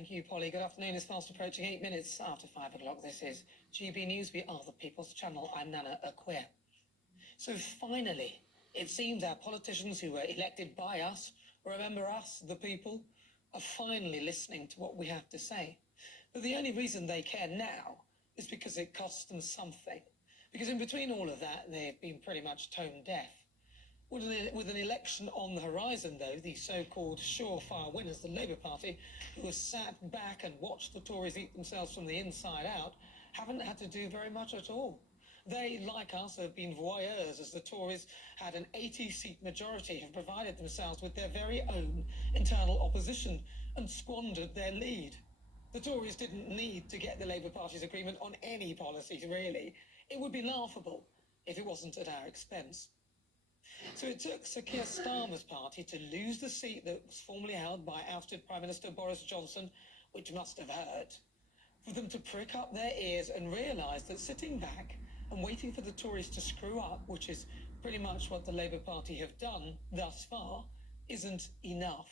Thank you, Polly. Good afternoon. It's fast approaching 8 minutes after 5 o'clock. This is GB News. We are the People's Channel. I'm Nana Akwe. So finally, it seems our politicians who were elected by us, remember us, the people, are finally listening to what we have to say. But the only reason they care now is because it costs them something. Because in between all of that, they've been pretty much tone deaf. With an election on the horizon, though, the so-called surefire winners, the Labour Party, who have sat back and watched the Tories eat themselves from the inside out, haven't had to do very much at all. They, like us, have been voyeurs as the Tories had an 80-seat majority, have provided themselves with their very own internal opposition and squandered their lead. The Tories didn't need to get the Labour Party's agreement on any policies, really. It would be laughable if it wasn't at our expense. So it took Sir Keir Starmer's party to lose the seat that was formerly held by ousted Prime Minister Boris Johnson, which must have hurt, for them to prick up their ears and realise that sitting back and waiting for the Tories to screw up, which is pretty much what the Labour Party have done thus far, isn't enough.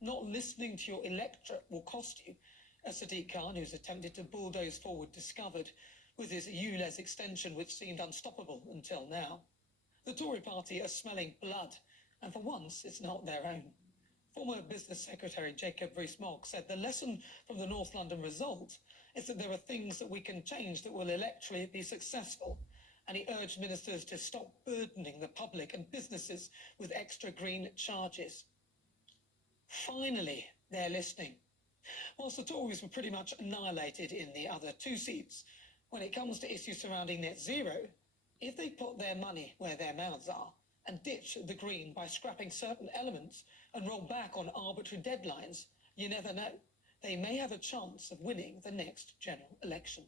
Not listening to your electorate will cost you, as Sadiq Khan, who's attempted to bulldoze forward, discovered with his ULEZ extension, which seemed unstoppable until now. The Tory party are smelling blood, and for once, it's not their own. Former Business Secretary Jacob Rees-Mogg said the lesson from the North London result is that there are things that we can change that will electorally be successful, and he urged ministers to stop burdening the public and businesses with extra green charges. Finally, they're listening. Whilst the Tories were pretty much annihilated in the other two seats, when it comes to issues surrounding net zero, if they put their money where their mouths are and ditch the Green by scrapping certain elements and roll back on arbitrary deadlines, you never know. They may have a chance of winning the next general election.